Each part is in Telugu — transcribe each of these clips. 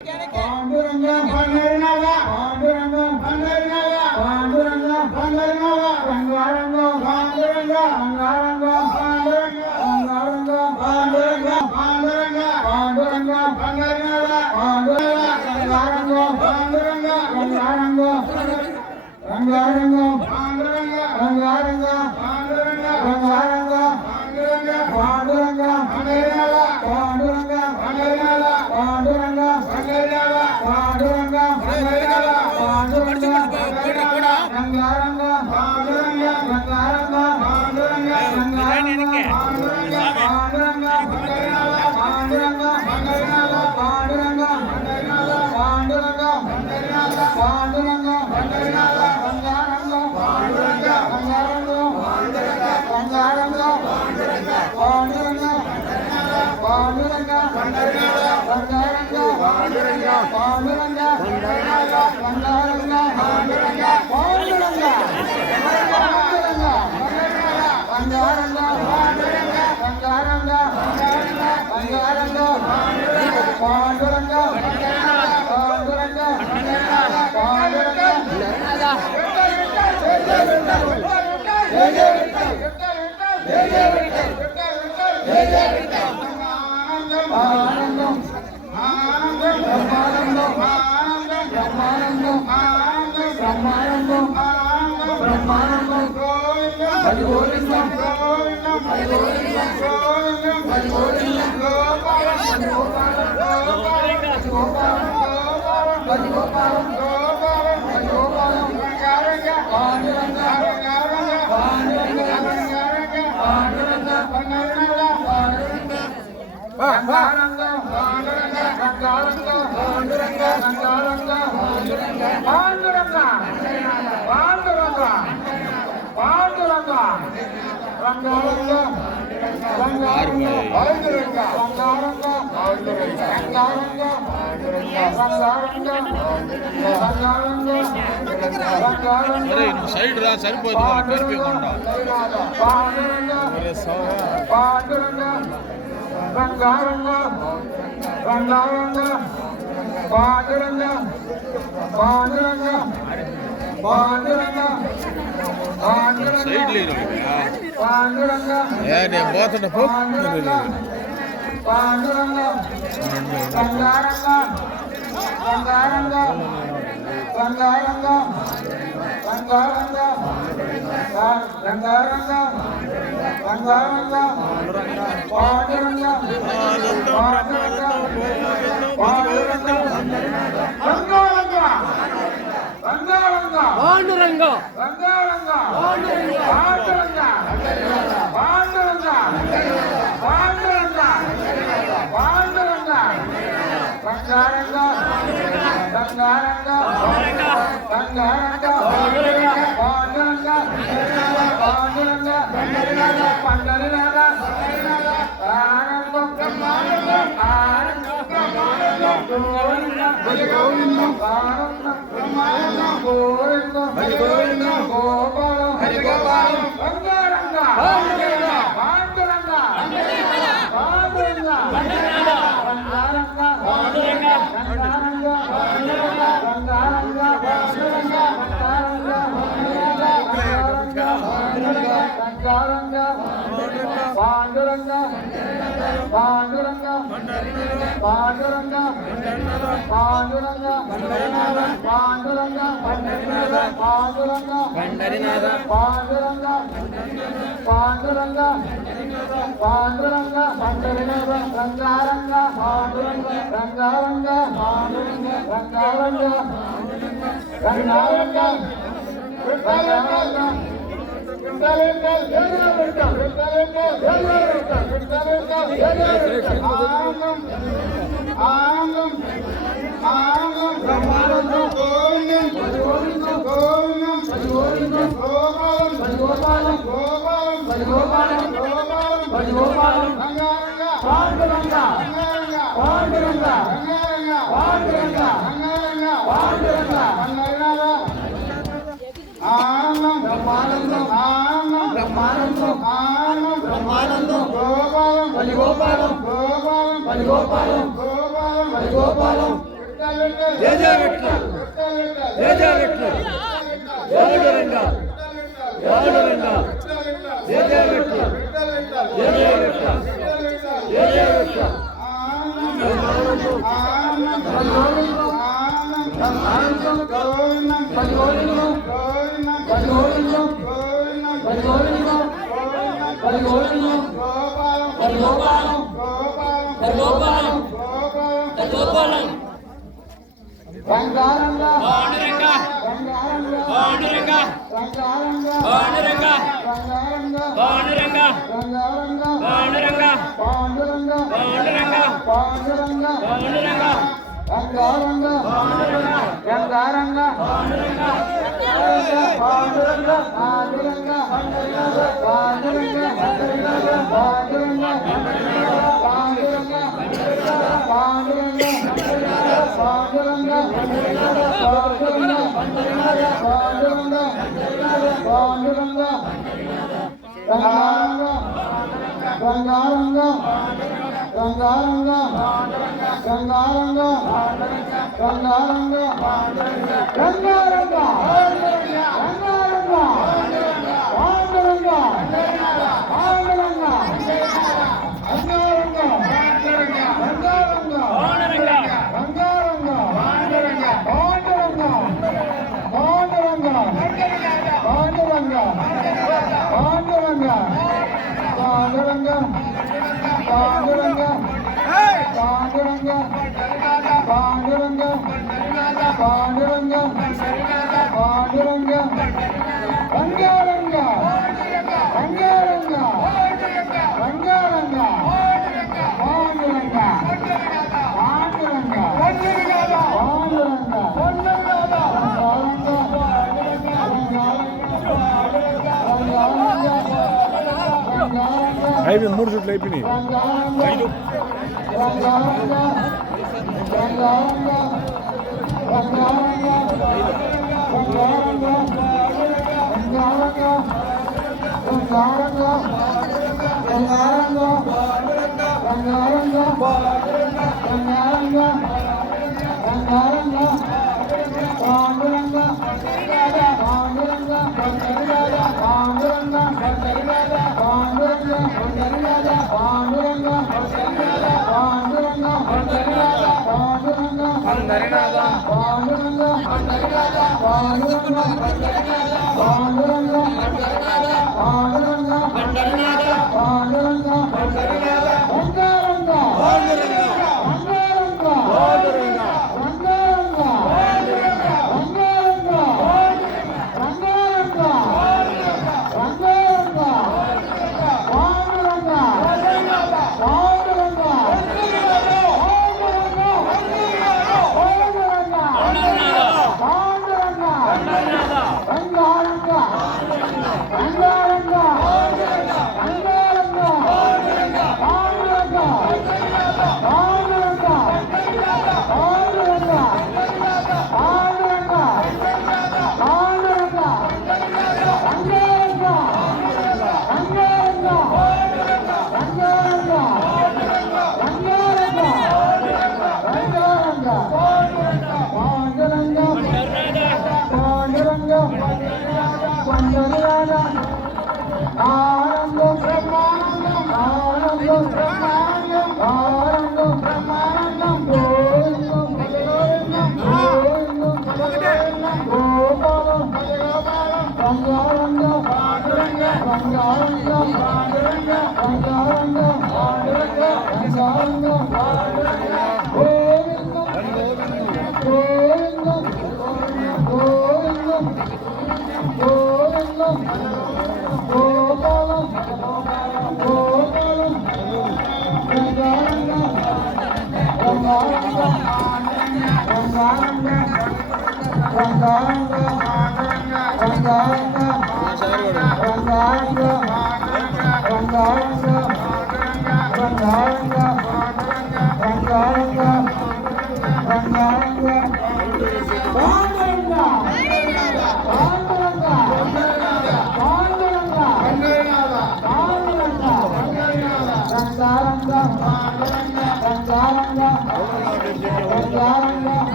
పాండురంగ పండరినాథ పాండురంగ పండరినాథ పాండురంగ పండరినాథ రంగారంగ పాండురంగ రంగారంగ పాండురంగ రంగారంగ పాండురంగ పాండురంగ పాండురంగ పండరినాథ పాండురంగ రంగారంగ పాండురంగ రంగారంగ రంగారంగ పాండురంగ రంగారంగ పాండురంగ రంగారంగ పాండురంగ పాండురంగ పండరినాథ పాండురంగ పండరినాథ పాండురంగ పాండురంగ రంగారంగ పాండురంగ రంగారంగ పాండురంగ రంగారంగ పాండురంగ రంగారంగ పాండురంగ పాండురంగ పాండురంగ పాండురంగ పాండురంగ రంగారంగ పాండురంగ రంగారంగ రంగారంగ పాండురంగ పాండురంగ రంగారంగ పాండురంగ పాండురంగ రంగారంగ పాండురంగ పాండురంగ రంగారంగ రంగారంగ రంగారంగ పాండురంగ పాండురంగ పాండురంగ ఆనందం బ్రహ్మానందం బ్రహ్మానందం బ్రహ్మానందం బ్రహ్మానందం హరి గోవిందం హరి గోవిందం హరి గోవిందం హరి గోపాలం హరి గోపాలం హరి గోపాలం పాండురంగ పాండురంగ పాండురంగ రంగారంగ పాండురంగ రంగారంగ పాండురంగ రంగారంగ పాండురంగ పాండురంగ పాండురంగ రంగారంగ రంగారంగ పాండురంగ రంగారంగ పాండురంగ రంగారంగ రంగారంగ రంగారంగ రంగారంగ సైడ్ రా సరిపోతుంది పాండురంగ పాండురంగ రంగారంగ రంగారంగ పాండురంగ పాండురంగ పాండురంగ సైడ్ లేరు పాండురంగ నేను పోతున్నా పో పాండురంగ రంగారంగ రంగారంగ రంగారంగ రంగారంగ రంగారంగ రంగారంగ పాండురంగ పాండురంగ పాండురంగ రంగారంగ రంగారంగ పాండురంగ రంగారంగ పాండురంగ పాండురంగ పాండురంగ పాండురంగ రంగారంగ రంగారంగ రంగారంగ పాండురంగ పాండురంగ పండరినాథ ఆనందం బ్రహ్మానందం ఆనందం బ్రహ్మానందం గోవిందం హరి గోవిందం ఆనందం బ్రహ్మానందం గోవిందం హరి గోవిందం గోపాలం హరి గోపాలం రంగారంగ పాండురంగ పాండురంగ పాండురంగ రంగారంగ పాండురంగ రంగారంగ రంగారంగ పాండురంగ రంగారంగ పాండురంగ పాండురంగ పాండురంగ పాండురంగ పాండురంగ పాండురంగ పండరినాథ పాండురంగ పాండురంగ పాండురంగ పండరినాథ రంగారంగ పాండురంగ రంగారంగ పాండురంగ రంగారంగ రంగారంగ రంగారంగ ఆనందం ఆనందం బ్రహ్మానందం గోవిందం గోవిందం గోవిందం గోవిందం గోపాలం గోపాలం గోపాలం గోపాలం గోపాలం గోపాలం రంగారంగ పాండురంగ పాండురంగ రంగారంగ పాండురంగ రంగారంగ పాండురంగ రంగారంగ ఆనందం బ్రహ్మానందం ఆనందం బ్రహ్మానందం ఆనందం బ్రహ్మానందం గోపాలం హరి గోపాలం గోపాలం హరి గోపాలం గోపాలం హరి గోపాలం అయిపోయింది 3 చుట్లు అయిపోయినాయి. రంగారంగా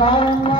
Brahma